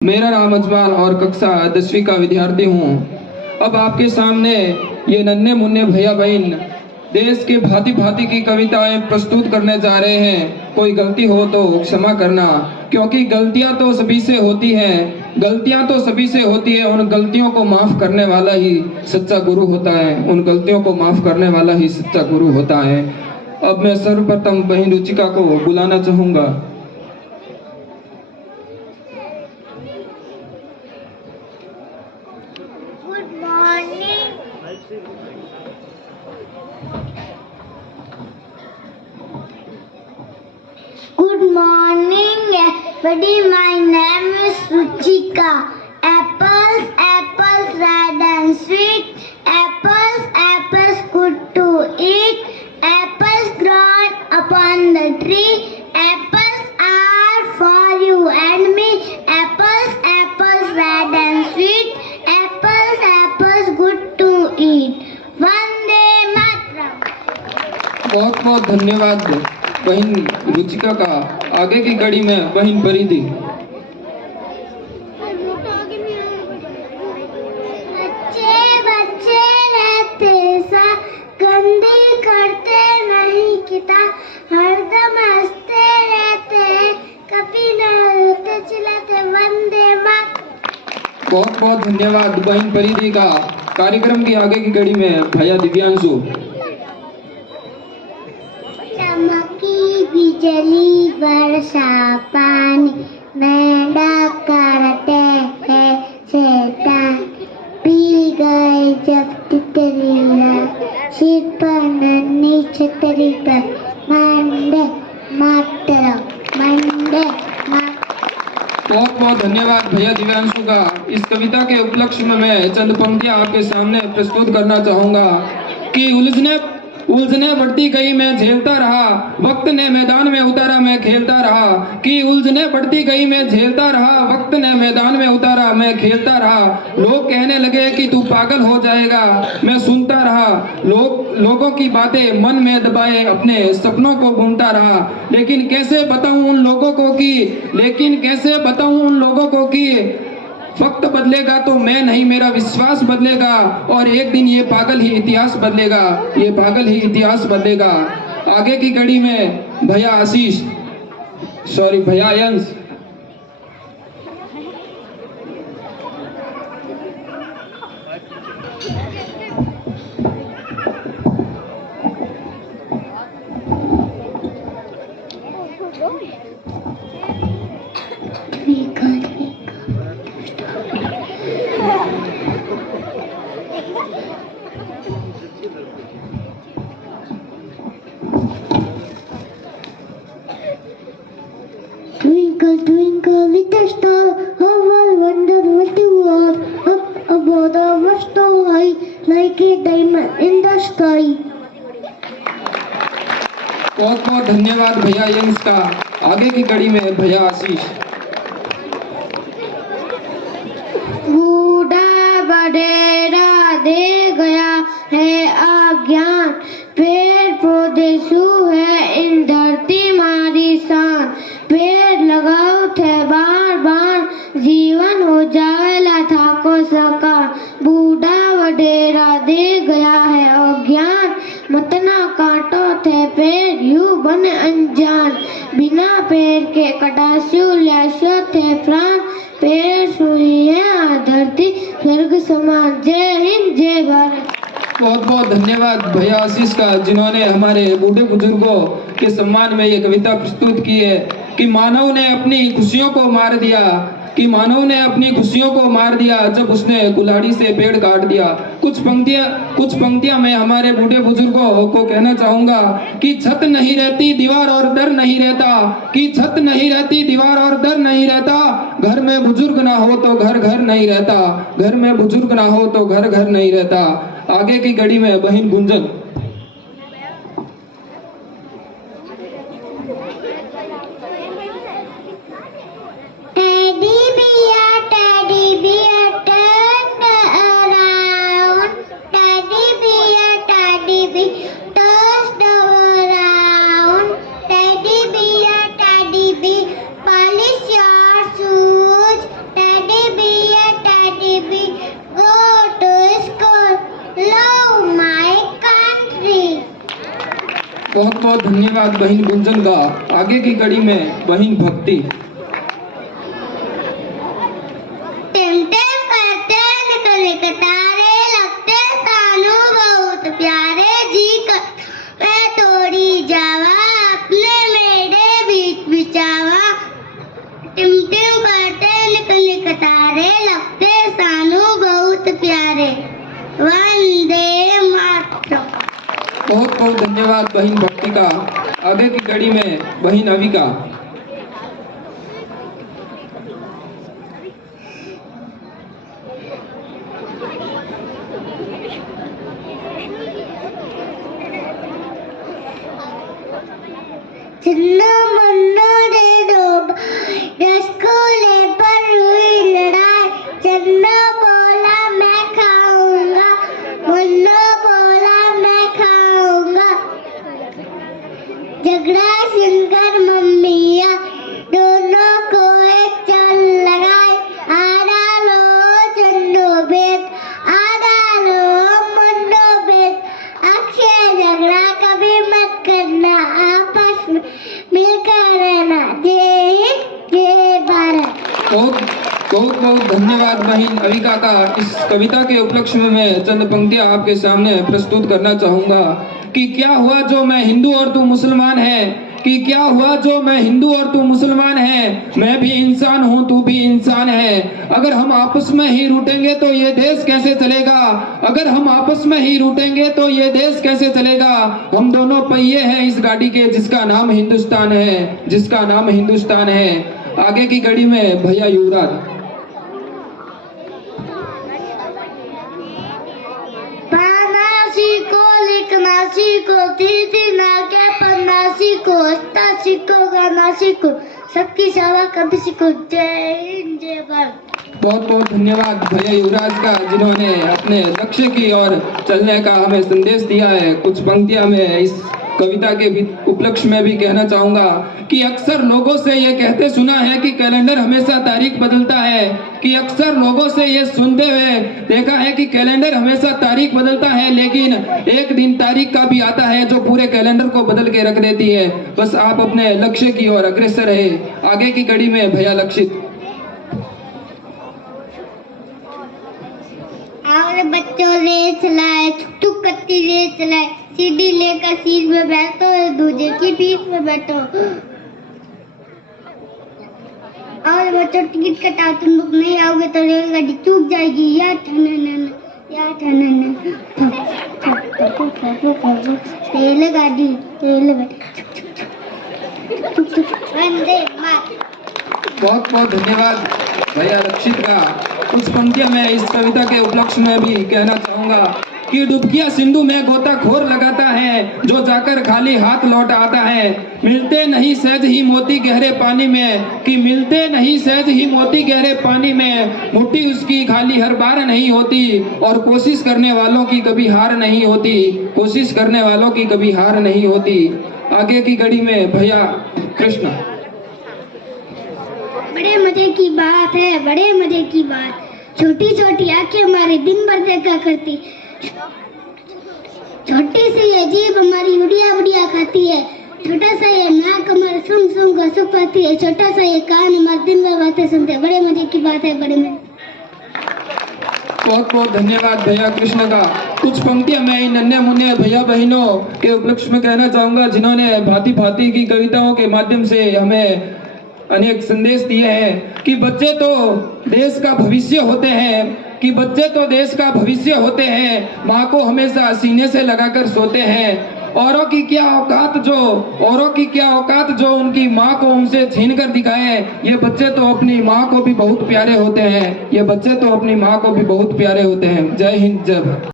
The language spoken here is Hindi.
मेरा नाम अजमाल और कक्षा 10वीं का विद्यार्थी हूँ। अब आपके सामने ये नन्हे मुन्ने भैया बहन देश के भांति भांति की कविताएं प्रस्तुत करने जा रहे हैं। कोई गलती हो तो क्षमा करना, क्योंकि गलतियां तो सभी से होती हैं। गलतियां तो सभी से होती है। उन गलतियों को माफ करने वाला ही सच्चा गुरु होता है। उन गलतियों को माफ करने वाला ही सच्चा गुरु होता है। अब मैं सर्वप्रथम बहन रुचिका को बुलाना चाहूंगा। Good morning, everybody. My name is Ruchika. Apples, apples, red and sweet. Apples, apples, good to eat. Apples grown upon the tree. Apples are for you and me. Apples, apples, red and sweet. Apples, apples, good to eat. Vande Mataram. बहुत बहुत धन्यवाद बहन रुचिका का। आगे की कड़ी में बहन परिधि। अच्छे बच्चे रहते सा, गंदी करते नहीं किताब, हरदम हंसते रहते, कभी न रोते चिल्लाते। वंदे मातरम। बहुत बहुत धन्यवाद बहन परिधि का। कार्यक्रम की आगे की कड़ी में भैया दिव्यांशु। चमकी बिजली वर्षा पानी, मेंढा करते हैं शैतान, पी गए जब तितली सिर पर नन्ही छतरी पर। वंदे मातरम, वंदे मातरम। बहुत बहुत धन्यवाद भैया दिव्यांशु का। इस कविता के उपलक्ष्य में मैं चंद पंक्तियां आपके सामने प्रस्तुत करना चाहूंगा कि उलझने बढ़ती गई मैं झेलता रहा, वक्त ने मैदान में उतारा मैं खेलता रहा। कि उलझने बढ़ती गई मैं झेलता रहा, वक्त ने मैदान में उतारा मैं खेलता रहा। लोग कहने लगे कि तू पागल हो जाएगा, मैं सुनता रहा। लोगों की बातें मन में दबाए अपने सपनों को घूमता रहा। लेकिन कैसे बताऊं उन लोगों को कि वक्त बदलेगा तो मैं नहीं, मेरा विश्वास बदलेगा और एक दिन ये पागल ही इतिहास बदलेगा। आगे की कड़ी में भैया Jens. Twinkle, twinkle, little star, how I wonder what you are. Up above the world so high, like a diamond in the sky. बहुत बहुत धन्यवाद भैया यंस का। आगे की कड़ी में भैया आशीष। बूढ़ा बडेरा दे गया है अज्ञान, पेड़ पौधे सू है इन धरती मारी शान। पेड़ लगाओ थे बार बार, जीवन हो जाएला था को सकार। बूढ़ा बडेरा दे गया है अज्ञान, मत ना काटो थे पेड़ यूं बन अनजान। बिना पेड़ के कटास्यु ल्यास्यो थे प्राण, पेड़ सुई है धरती स्वर्ग समान। जय हिंद, जय भारत। बहुत बहुत धन्यवाद भैया आशीष का, जिन्होंने हमारे बूढ़े बुजुर्गों के सम्मान में ये कविता प्रस्तुत की है कि मानव ने अपनी खुशियों को मार दिया जब उसने कुल्हाड़ी से पेड़ काट दिया। कुछ पंक्तियां मैं हमारे बूढ़े बुजुर्गों को कहना चाहूंगा कि छत नहीं रहती दीवार और डर नहीं रहता, घर में बुजुर्ग ना हो तो घर नहीं रहता। आगे की कड़ी में बहन Gunjan. Teddy bear, turn around. Teddy bear, turn around. Teddy bear, polish your shoes. बहुत बहुत धन्यवाद बहन गुंजन का। आगे की कड़ी में बहन भक्ति। टिम टिम करते निकले कतारे, लगते सानू बहुत प्यारे, जी कर मैं तोड़ी जावा, अपने मेरे बीच बिचावा। टिम टिम करते निकले कतारे, लगते सानू बहुत प्यारे, वंदे मातरम। बहुत बहुत धन्यवाद बहन भक्ति का। आगे की कड़ी में बहन अविका। चिन्नो मन्नो दे दो, रसगुल्ले पर हुई लड़ाई, चन्नो बोला मैं खाऊंगा, मन्नो बोला मैं खाऊंगा। झगड़ा सुनकर मम्मियाँ दोनों को एक चाल लगाई, आधा लो चन्नो बेट, आधा लो मन्नो बेट, अक्षय झगड़ा कभी मत करना, आपस में मिलकर रहना, जय हिंद जय भारत। बहुत बहुत धन्यवाद बहन अविका का। इस कविता के उपलक्ष्य में मैं चंद पंक्तियां आपके सामने प्रस्तुत करना चाहूंगा कि क्या हुआ जो मैं हिंदू और तू मुसलमान है, कि क्या हुआ जो मैं हिंदू और तू मुसलमान है, मैं भी इंसान हूँ तू भी इंसान है। अगर हम आपस में ही रूठेंगे तो ये देश कैसे चलेगा, अगर हम आपस में ही रूठेंगे तो ये देश कैसे चलेगा। हम दोनों पहिए हैं इस गाड़ी के जिसका नाम हिंदुस्तान है, जिसका नाम हिंदुस्तान है। आगे की कड़ी में भैया युवराज। पढ़ना सीखो, लिखना सीखो, तीना के पढ़ना सीखो, हंसना सीखो, गाना सीखो, सबकी सेवा कभी सीखो, जय हिंद जय भारत। बहुत बहुत धन्यवाद भैया युवराज का, जिन्होंने अपने लक्ष्य की ओर चलने का हमें संदेश दिया है। कुछ पंक्तियां मैं इस कविता के उपलक्ष्य में भी कहना चाहूंगा कि अक्सर लोगों से ये कहते सुना है कि कैलेंडर हमेशा तारीख बदलता है, कि अक्सर लोगों से ये सुनते हुए देखा है कि कैलेंडर हमेशा तारीख बदलता है, लेकिन एक दिन तारीख का भी आता है जो पूरे कैलेंडर को बदल के रख देती है। बस आप अपने लक्ष्य की ओर अग्रसर रहे। आगे की कड़ी में भैया लक्षित। और बच्चों ले चलाए, छुट्टू कत्ती ले चलाए, सीढ़ी लेकर सीट में बैठो, दूजे की पीठ में बैठो। और बच्चों टिकट कटाओ, तुम लोग नहीं आओगे तो रेलगाड़ी चूक जाएगी, या ठनन या ठनन, रेलगाड़ी वंदे मातरम। बहुत बहुत धन्यवाद भैया रक्षित का। कुछ पंक्तियां मैं इस कविता के उपलक्ष्य में भी कहना चाहूंगा कि डुबकिया सिंधु में गोताखोर लगाता है, जो जाकर खाली हाथ लौट आता है। मिलते नहीं सहज ही मोती गहरे पानी में, कि मिलते नहीं सहज ही मोती गहरे पानी में, मुट्ठी उसकी खाली हर बार नहीं होती, और कोशिश करने वालों की कभी हार नहीं होती, कोशिश करने वालों की कभी हार नहीं होती। आगे की कड़ी में भैया कृष्ण। बड़े मजे की बात है, बड़े मजे की बात, छोटी छोटी आंखें हमारे दिन भर देखा करती, छोटी सी ये जीभ हमारी उड़िया उड़िया खाती है, छोटा सा ये नाक हमारे सुन सुन कर सुपाती है, छोटा सा ये कान हमारे दिन भर बातें सुनते हैं। बड़े मजे की बात है, बड़े मजे। बहुत बहुत धन्यवाद भैया कृष्ण का। कुछ पंक्तियां मैं इन नन्हे मुन्ने भैया बहनों के उपलक्ष्य में कहना चाहूंगा, जिन्होंने भांति भांति की कविताओं के माध्यम से हमें अनेक संदेश दिए हैं कि बच्चे तो देश का भविष्य होते हैं, कि बच्चे तो देश का भविष्य होते हैं, माँ को हमेशा सीने से लगाकर सोते हैं। औरों की क्या औकात जो उनकी माँ को उनसे छीन कर दिखाए। ये बच्चे तो अपनी माँ को भी बहुत प्यारे होते हैं, ये बच्चे तो अपनी माँ को भी बहुत प्यारे होते हैं। जय हिंद जय भारत।